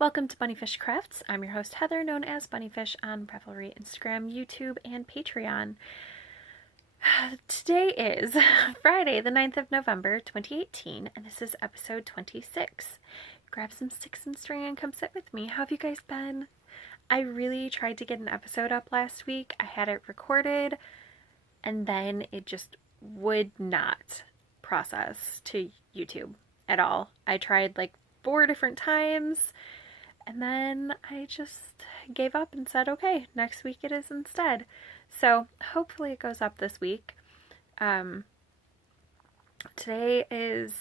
Welcome to Bunniphish Crafts. I'm your host Heather, known as Bunniphish on Revelry, Instagram, YouTube, and Patreon. Today is Friday, the 9th of November, 2018, and this is episode 26. Grab some sticks and string and come sit with me. How have you guys been? I really tried to get an episode up last week. I had it recorded, and then it just would not process to YouTube at all. I tried like 4 different times. And then I just gave up and said, okay, next week it is instead. So hopefully it goes up this week. Today is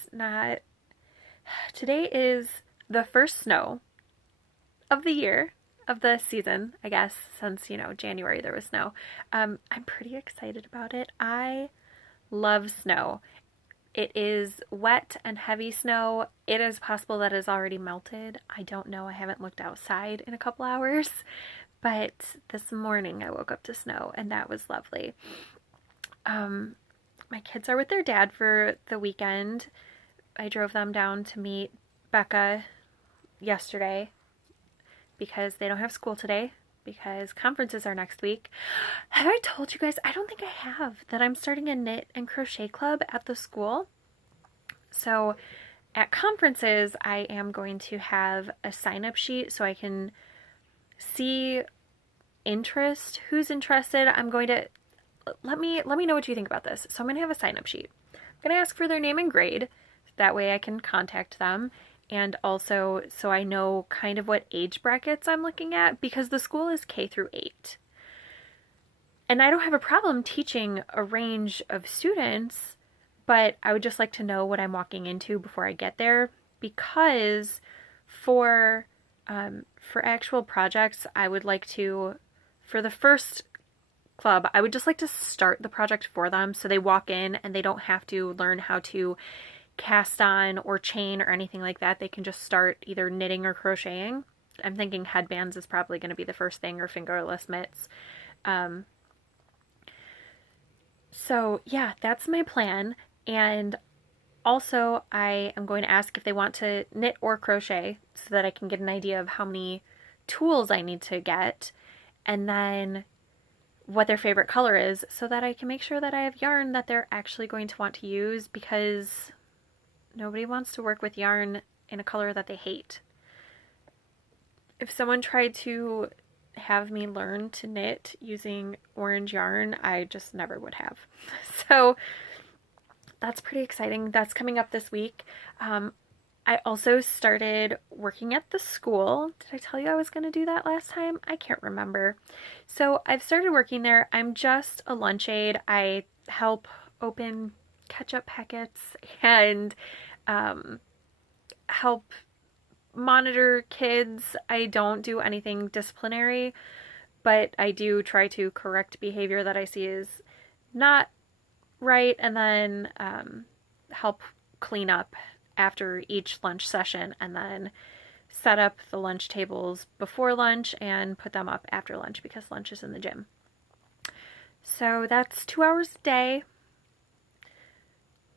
the first snow of the year, of the season, I guess, since, January there was snow. I'm pretty excited about it. I love snow. It is wet and heavy snow. It is possible that it's already melted. I don't know. I haven't looked outside in a couple hours. But this morning I woke up to snow and that was lovely. My kids are with their dad for the weekend. I drove them down to meet Becca yesterday because they don't have school today because conferences are next week. Have I told you guys? I don't think I have, that I'm starting a knit and crochet club at the school. So at conferences, I am going to have a sign-up sheet so I can see interest, who's interested. I'm going to, let me know what you think about this. So I'm going to have a sign-up sheet. I'm going to ask for their name and grade. That way I can contact them. And also so I know kind of what age brackets I'm looking at, because the school is K through 8. And I don't have a problem teaching a range of students, but I would just like to know what I'm walking into before I get there, because for actual projects, I would like to, for the first club, I would just like to start the project for them so they walk in and they don't have to learn how to cast on or chain or anything like that. They can just start either knitting or crocheting. I'm thinking headbands is probably going to be the first thing, or fingerless mitts. So yeah, that's my plan. And also I am going to ask if they want to knit or crochet so that I can get an idea of how many tools I need to get, and then what their favorite color is so that I can make sure that I have yarn that they're actually going to want to use, because nobody wants to work with yarn in a color that they hate. If someone tried to have me learn to knit using orange yarn, I just never would have. So that's pretty exciting. That's coming up this week. I also started working at the school. Did I tell you I was going to do that last time? I can't remember. So I've started working there. I'm just a lunch aide. I help open ketchup packets and help monitor kids. I don't do anything disciplinary, but I do try to correct behavior that I see is not right, and then help clean up after each lunch session, and then set up the lunch tables before lunch and put them up after lunch because lunch is in the gym. So that's 2 hours a day.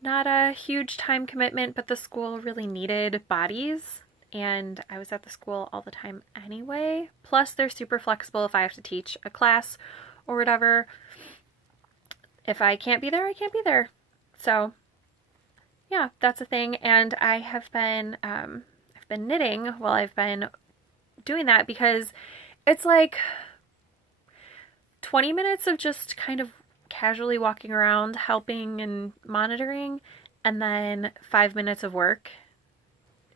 Not a huge time commitment, but the school really needed bodies, and I was at the school all the time anyway. Plus, they're super flexible if I have to teach a class or whatever. If I can't be there, I can't be there. So, yeah, that's a thing. And I've been knitting while I've been doing that, because it's like 20 minutes of just kind of casually walking around, helping and monitoring, and then 5 minutes of work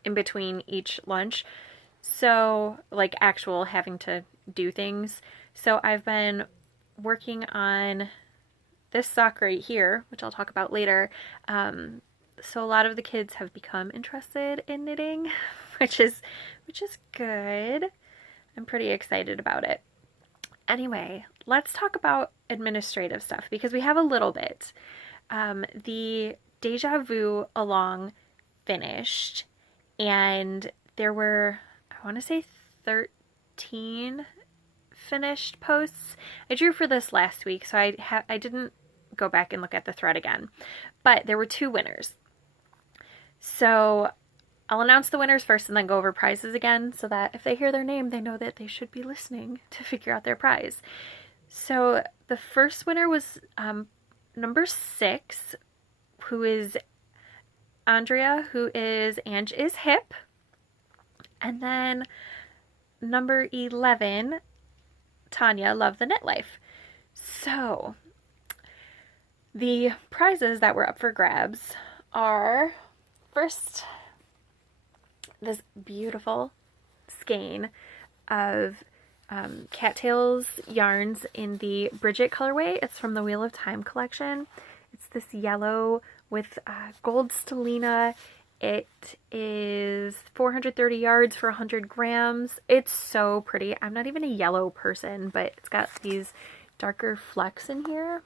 in between each lunch. So, like, actual having to do things. So I've been working on this sock right here, which I'll talk about later. So a lot of the kids have become interested in knitting, which is good. I'm pretty excited about it. Anyway, let's talk about administrative stuff, because we have a little bit. The Deja Vu along finished, and there were, I want to say 13 finished posts. I drew for this last week, so I didn't go back and look at the thread again, but there were 2 winners. So I'll announce the winners first and then go over prizes again so that if they hear their name, they know that they should be listening to figure out their prize. So the first winner was number 6, who is Andrea, who is Ange is Hip. And then number 11, Tanya, Love the Knit Life. So the prizes that were up for grabs are, first, this beautiful skein of cattails yarns in the Bridget colorway. It's from the Wheel of Time collection. It's this yellow with gold stellina. It is 430 yards for 100 grams. It's so pretty. I'm not even a yellow person, but it's got these darker flecks in here.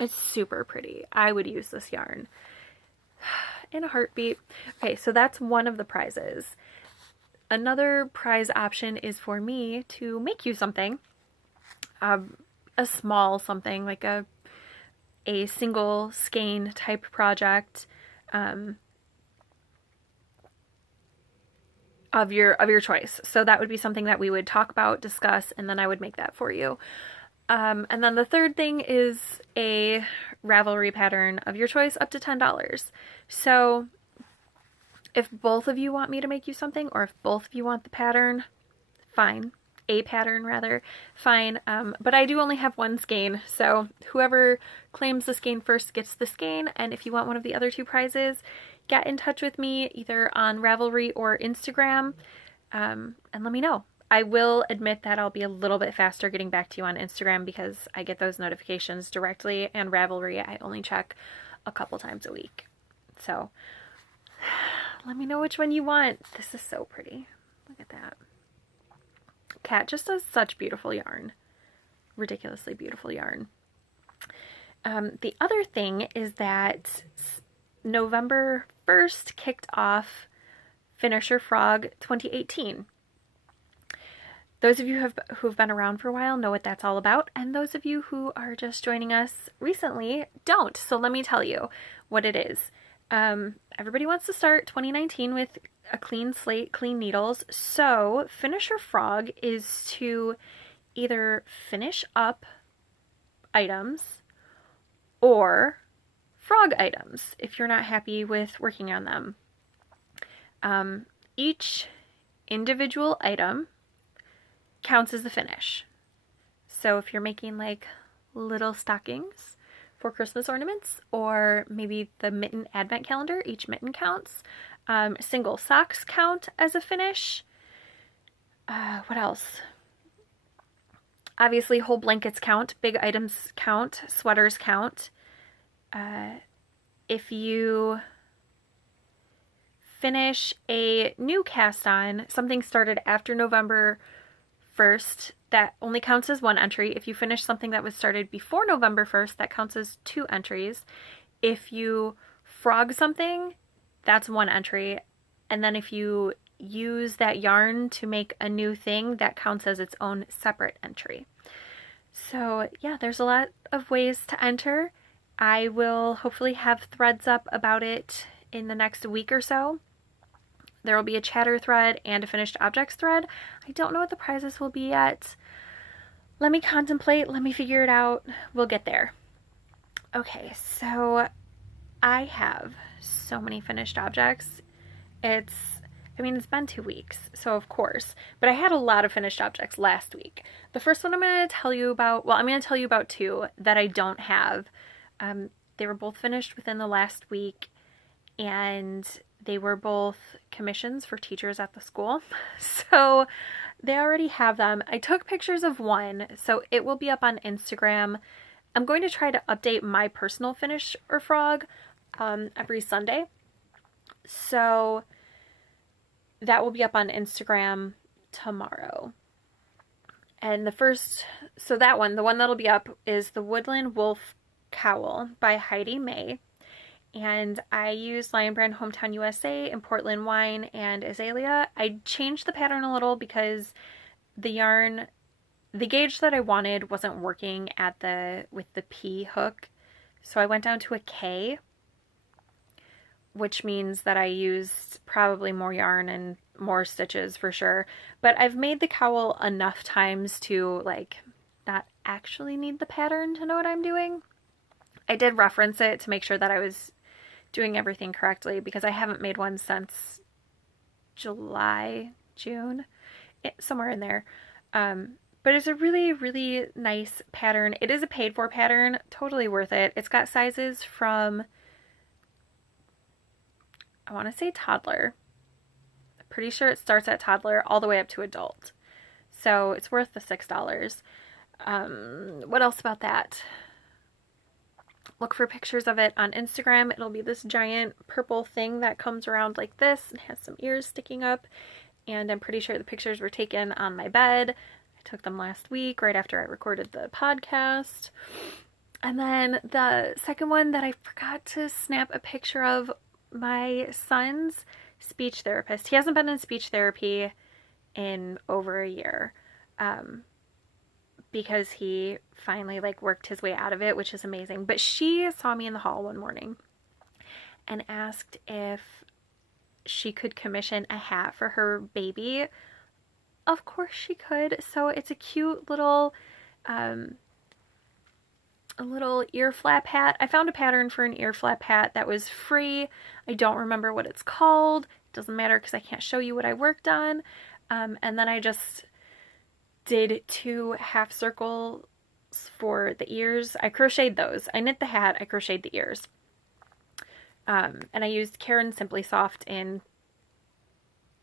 It's super pretty. I would use this yarn in a heartbeat. Okay, so that's one of the prizes. Another prize option is for me to make you something, a small something, like a single skein type project of your choice. So that would be something that we would talk about, discuss, and then I would make that for you. And then the third thing is a Ravelry pattern of your choice, up to $10. So if both of you want me to make you something, or if both of you want the pattern, fine. A pattern rather, fine. But I do only have one skein, so whoever claims the skein first gets the skein. And if you want one of the other 2 prizes, get in touch with me either on Ravelry or Instagram, and let me know. I will admit that I'll be a little bit faster getting back to you on Instagram because I get those notifications directly, and Ravelry I only check a couple times a week. So let me know which one you want. This is so pretty. Look at that. Kat just does such beautiful yarn. Ridiculously beautiful yarn. The other thing is that November 1st kicked off Finish Your Frog 2018. Those of you who've been around for a while know what that's all about, and those of you who are just joining us recently don't. So let me tell you what it is. Everybody wants to start 2019 with a clean slate, clean needles. So Finish Your Frog is to either finish up items or frog items if you're not happy with working on them. Each individual item counts as a finish. So if you're making like little stockings for Christmas ornaments, or maybe the mitten advent calendar, each mitten counts. Single socks count as a finish. What else? Obviously whole blankets count, big items count, sweaters count. If you finish a new cast on, something started after November 1st, that only counts as 1 entry. If you finish something that was started before November 1st, that counts as 2 entries. If you frog something, that's 1 entry. And then if you use that yarn to make a new thing, that counts as its own separate entry. So yeah, there's a lot of ways to enter. I will hopefully have threads up about it in the next week or so. There will be a chatter thread and a finished objects thread. I don't know what the prizes will be yet. Let me contemplate. Let me figure it out. We'll get there. Okay, so I have so many finished objects. It's been 2 weeks, so of course. But I had a lot of finished objects last week. The first one I'm going to tell you about, I'm going to tell you about 2 that I don't have. They were both finished within the last week, and they were both commissions for teachers at the school. So they already have them. I took pictures of one, so it will be up on Instagram. I'm going to try to update my personal finish or frog every Sunday. So that will be up on Instagram tomorrow. And the one that'll be up is the Woodland Wolf Cowl by Heidi May. And I used Lion Brand Hometown USA and Portland Wine and Azalea. I changed the pattern a little because the yarn, the gauge that I wanted wasn't working with the P hook. So I went down to a K, which means that I used probably more yarn and more stitches for sure. But I've made the cowl enough times to like not actually need the pattern to know what I'm doing. I did reference it to make sure that I was doing everything correctly because I haven't made one since July, June, somewhere in there. But it's a really, really nice pattern. It is a paid for pattern, totally worth it. It's got sizes from, I want to say toddler. I'm pretty sure it starts at toddler all the way up to adult. So it's worth the $6. What else about that? Look for pictures of it on Instagram. It'll be this giant purple thing that comes around like this and has some ears sticking up. And I'm pretty sure the pictures were taken on my bed. I took them last week right after I recorded the podcast. And then the second one that I forgot to snap a picture of, my son's speech therapist. He hasn't been in speech therapy in over a year. Because he finally like worked his way out of it, which is amazing. But she saw me in the hall one morning and asked if she could commission a hat for her baby. Of course she could. So it's a cute little a little ear flap hat. I found a pattern for an ear flap hat that was free. I don't remember what it's called. It doesn't matter because I can't show you what I worked on. And then I just did 2 half circles for the ears. I crocheted those. I knit the hat, I crocheted the ears. And I used Caron Simply Soft in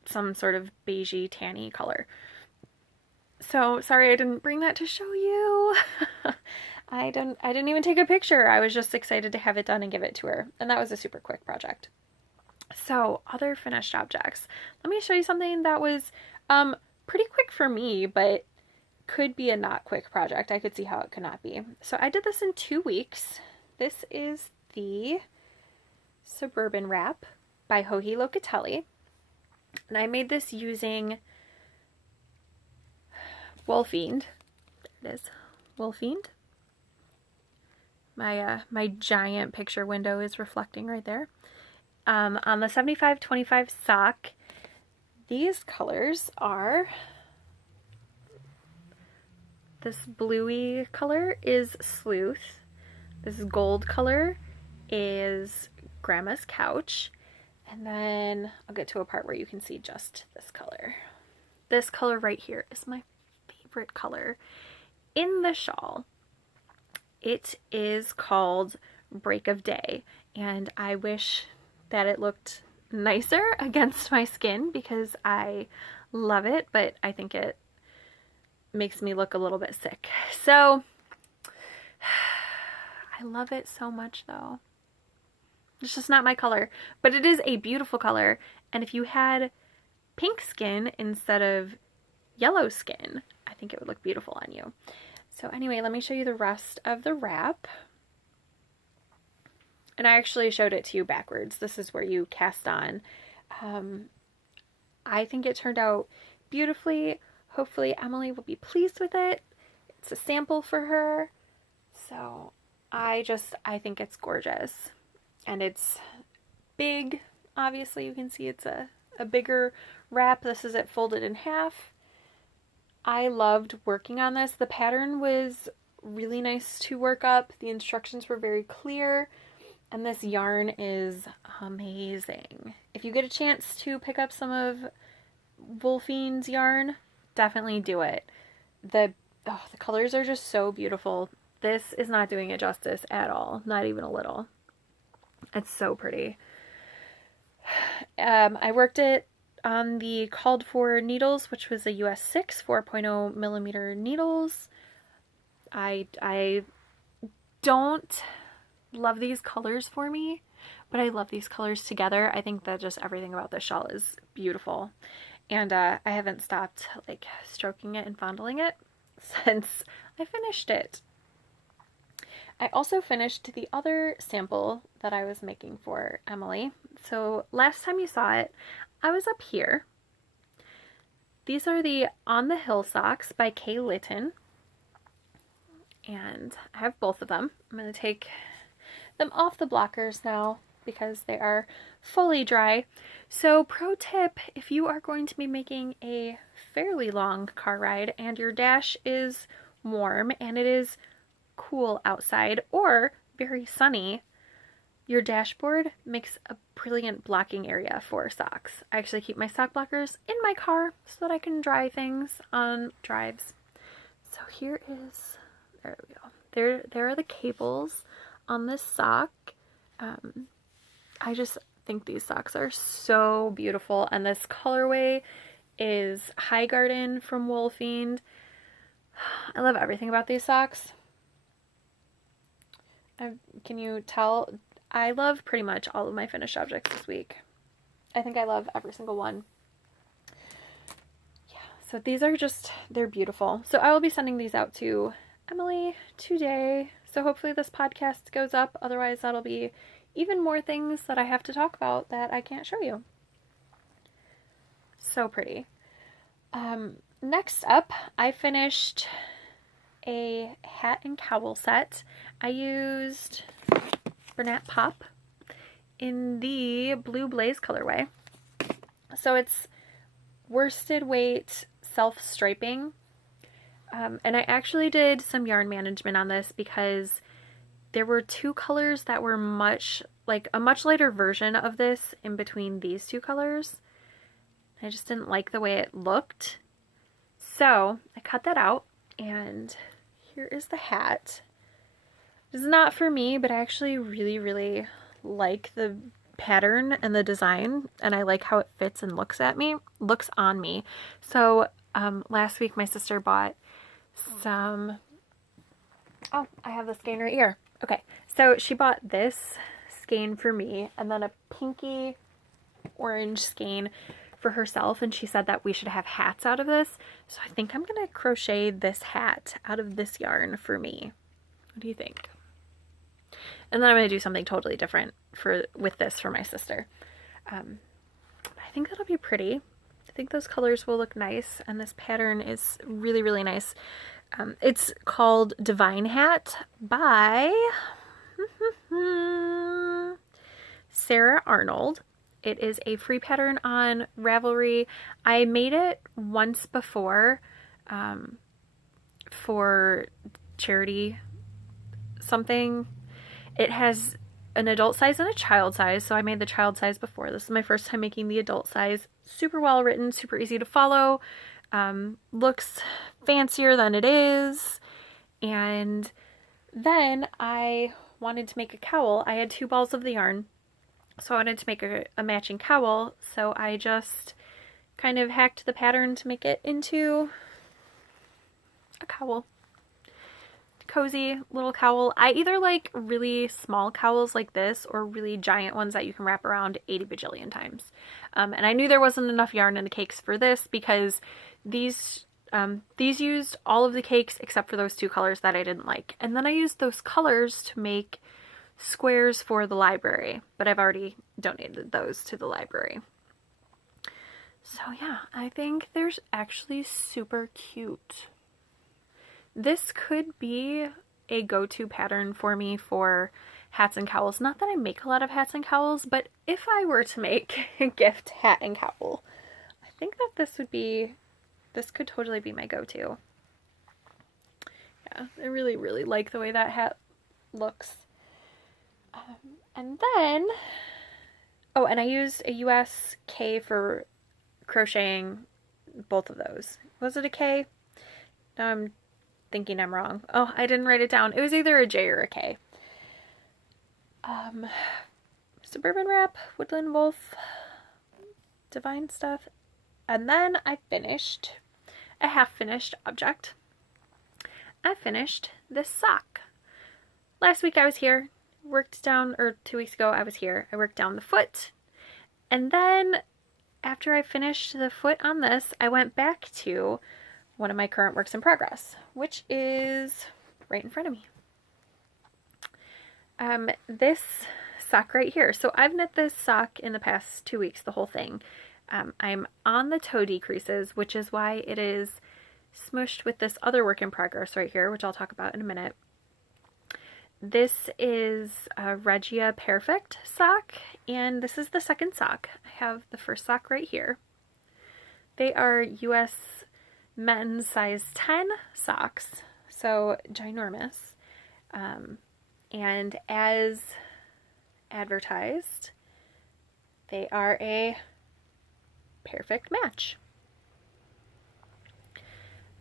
some sort of beigey tanny color. So sorry I didn't bring that to show you. I didn't even take a picture. I was just excited to have it done and give it to her. And that was a super quick project. So other finished objects. Let me show you something that was pretty quick for me, but could be a not quick project. I could see how it could not be. So I did this in 2 weeks. This is the Suburban Wrap by Joji Locatelli. And I made this using Woolfiend. There it is. Woolfiend. My giant picture window is reflecting right there. On the 75-25 sock, these colors are, this bluey color is Sleuth. This gold color is Grandma's Couch. And then I'll get to a part where you can see just this color. This color right here is my favorite color in the shawl. It is called Break of Day, and I wish that it looked nicer against my skin because I love it, but I think it makes me look a little bit sick. So I love it so much though. It's just not my color, but it is a beautiful color. And if you had pink skin instead of yellow skin, I think it would look beautiful on you. So anyway, let me show you the rest of the wrap. And I actually showed it to you backwards. This is where you cast on. I think it turned out beautifully. Hopefully Emily will be pleased with it. It's a sample for her. So I think it's gorgeous. And it's big. Obviously you can see it's a bigger wrap. This is it folded in half. I loved working on this. The pattern was really nice to work up. The instructions were very clear. And this yarn is amazing. If you get a chance to pick up some of Woolfiend's yarn, definitely do it. The colors are just so beautiful. This is not doing it justice at all. Not even a little. It's so pretty. I worked it on the called for needles, which was a US 6 4.0 millimeter needles. I don't love these colors for me, but I love these colors together. I think that just everything about this shawl is beautiful. And I haven't stopped like stroking it and fondling it since I finished it. I also finished the other sample that I was making for Emily. So last time you saw it, I was up here. These are the On the Hill socks by Kay Litton. And I have both of them. I'm going to take them off the blockers now because they are fully dry. So pro tip, if you are going to be making a fairly long car ride and your dash is warm and it is cool outside or very sunny, your dashboard makes a brilliant blocking area for socks. I actually keep my sock blockers in my car so that I can dry things on drives. So here is, there we go. There are the cables on this sock. I just think these socks are so beautiful, and this colorway is High Garden from Wolfiend. I love everything about these socks. Can you tell? I love pretty much all of my finished objects this week. I think I love every single one. Yeah, so these are just, they're beautiful. So I will be sending these out to Emily today. So hopefully this podcast goes up. Otherwise, that'll be even more things that I have to talk about that I can't show you. So pretty. Next up, I finished a hat and cowl set. I used Bernat Pop in the Blue Blaze colorway. So it's worsted weight self-striping. And I actually did some yarn management on this because there were two colors that were a much lighter version of this in between these two colors. I just didn't like the way it looked. So I cut that out, and here is the hat. This is not for me, but I actually really, really like the pattern and the design, and I like how it fits and looks on me. So last week my sister bought some, oh, I have the skein right here. Okay, so she bought this skein for me and then a pinky orange skein for herself, and she said that we should have hats out of this. So I think I'm gonna crochet this hat out of this yarn for me. What do you think? And then I'm gonna do something totally different with this for my sister. I think that'll be pretty. I think those colors will look nice, and this pattern is really, really nice. It's called Divine Hat by Sarah Arnold. It is a free pattern on Ravelry. I made it once before for charity something. It has an adult size and a child size, so I made the child size before. This is my first time making the adult size. Super well written, super easy to follow. Looks fancier than it is. And then I wanted to make a cowl. I had 2 balls of the yarn, so I wanted to make a matching cowl. So I just kind of hacked the pattern to make it into a cowl. Cozy little cowl. I either like really small cowls like this or really giant ones that you can wrap around 80 bajillion times. And I knew there wasn't enough yarn in the cakes for this because these used all of the cakes except for those 2 colors that I didn't like. And then I used those colors to make squares for the library, but I've already donated those to the library. So yeah, I think they're actually super cute. This could be a go-to pattern for me for hats and cowls. Not that I make a lot of hats and cowls, but if I were to make a gift hat and cowl, I think that this could totally be my go-to. Yeah, I really, really like the way that hat looks. And then, oh, and I used a US K for crocheting both of those. Was it a K? No, I'm thinking I'm wrong. Oh, I didn't write it down. It was either a J or a K. Suburban Wrap, Woodland Wolf, Divine Stuff. And then I finished a half-finished object. I finished this sock. Last week I was here, worked down, or 2 weeks ago I was here. I worked down the foot. And then after I finished the foot on this, I went back to one of my current works in progress, which is right in front of me. This sock right here. So I've knit this sock in the past 2 weeks, the whole thing. I'm on the toe decreases, which is why it is smushed with this other work in progress right here, which I'll talk about in a minute. This is a Regia Perfect sock, and this is the second sock. I have the first sock right here. They are US men's size 10 socks, so ginormous. And as advertised, they are a perfect match.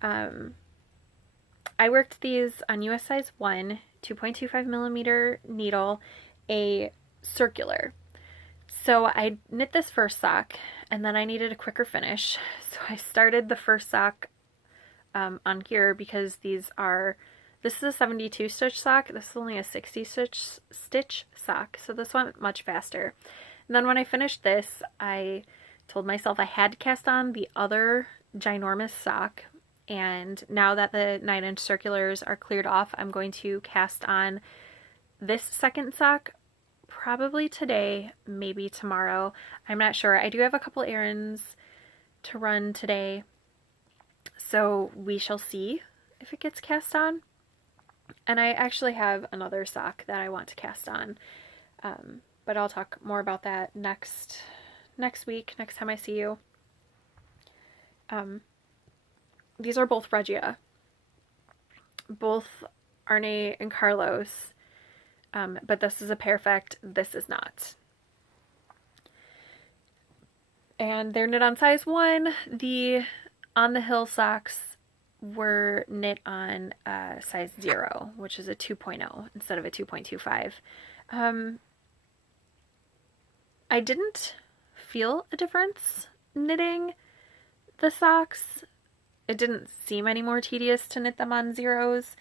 I worked these on US size 1, 2.25 millimeter needle, a circular. So I knit this first sock, and then I needed a quicker finish. So I started the first sock on here because this is a 72 stitch sock. This is only a 60 stitch sock. So this went much faster. And then when I finished this, I told myself I had to cast on the other ginormous sock. And now that the 9-inch circulars are cleared off, I'm going to cast on this second sock probably today, maybe tomorrow. I'm not sure. I do have a couple errands to run today, so we shall see if it gets cast on. And I actually have another sock that I want to cast on, but I'll talk more about that next week, next time I see you. These are both Regia, both Arne and Carlos, but this is a perfect, this is not. And they're knit on size 1. The On the Hill socks were knit on size 0, which is a 2.0 instead of a 2.25. I didn't feel a difference knitting the socks. It didn't seem any more tedious to knit them on 0s,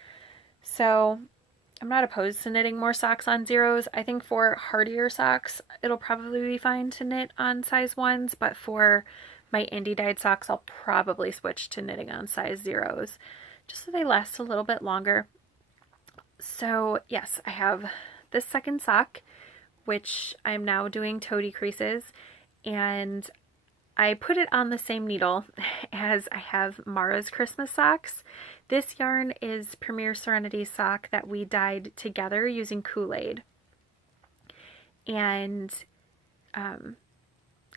so I'm not opposed to knitting more socks on 0s. I think for hardier socks, it'll probably be fine to knit on size 1s, but for my indie dyed socks, I'll probably switch to knitting on size 0s, just so they last a little bit longer. So yes, I have this second sock, which I'm now doing toe decreases, and I put it on the same needle as I have Mara's Christmas socks. This yarn is Premier Serenity sock that we dyed together using Kool-Aid. And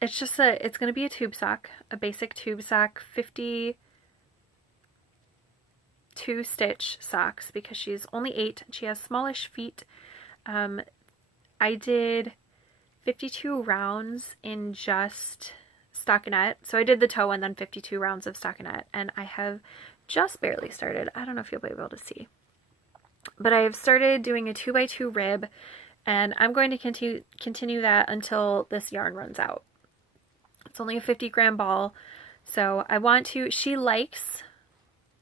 it's going to be a tube sock, a basic tube sock, 52 stitch socks because she's only 8 and she has smallish feet. I did 52 rounds in just stockinette. So I did the toe and then 52 rounds of stockinette, and I have just barely started. I don't know if you'll be able to see, but I have started doing a 2x2 rib, and I'm going to continue that until this yarn runs out. It's only a 50-gram ball, so I want to, she likes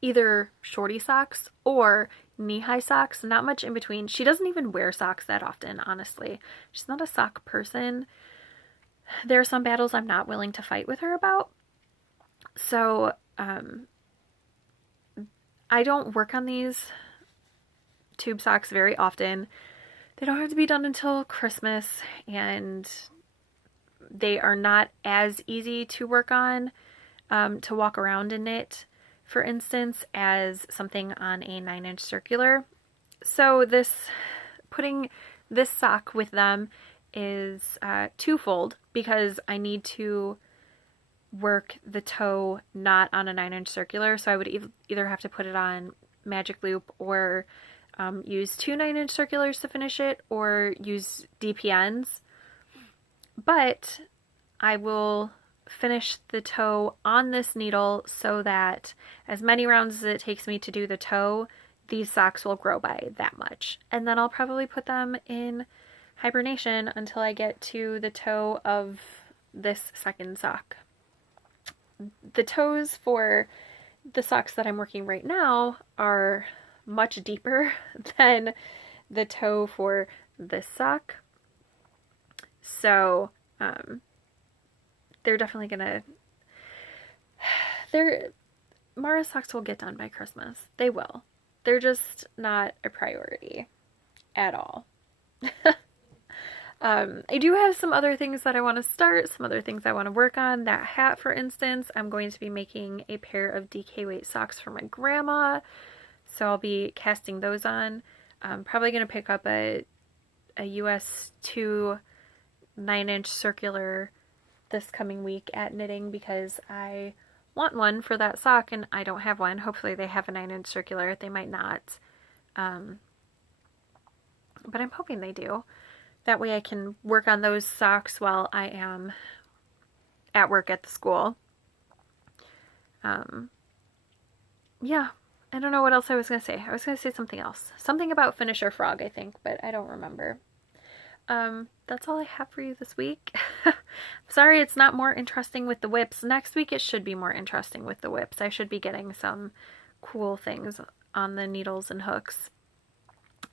either shorty socks or knee-high socks, not much in between. She doesn't even wear socks that often, honestly. She's not a sock person. There are some battles I'm not willing to fight with her about. So, I don't work on these tube socks very often. They don't have to be done until Christmas, and they are not as easy to work on, to walk around in it, for instance, as something on a 9-inch circular. So putting this sock with them is twofold, because I need to work the toe not on a 9-inch circular, so I would either have to put it on magic loop or use 2 9-inch circulars to finish it, or use DPNs. But I will finish the toe on this needle so that as many rounds as it takes me to do the toe, these socks will grow by that much. And then I'll probably put them in hibernation until I get to the toe of this second sock. The toes for the socks that I'm working right now are much deeper than the toe for this sock. So, they're definitely gonna, Mara socks will get done by Christmas. They will. They're just not a priority at all. I do have some other things that I want to start, some other things I want to work on. That hat, for instance, I'm going to be making a pair of DK weight socks for my grandma, so I'll be casting those on. I'm probably going to pick up a US2 9-inch circular this coming week at Knitting because I want one for that sock and I don't have one. Hopefully they have a 9-inch circular. They might not. But I'm hoping they do. That way I can work on those socks while I am at work at the school. Yeah, I don't know what else I was going to say. I was going to say something else. Something about Finisher Frog, I think, but I don't remember. That's all I have for you this week. Sorry it's not more interesting with the whips. Next week it should be more interesting with the whips. I should be getting some cool things on the needles and hooks.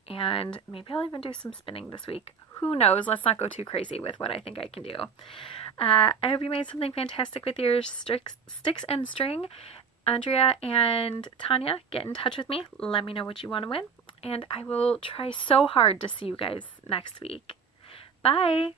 And maybe I'll even do some spinning this week. Who knows? Let's not go too crazy with what I think I can do. I hope you made something fantastic with your sticks and string. Andrea and Tanya, get in touch with me. Let me know what you want to win. And I will try so hard to see you guys next week. Bye!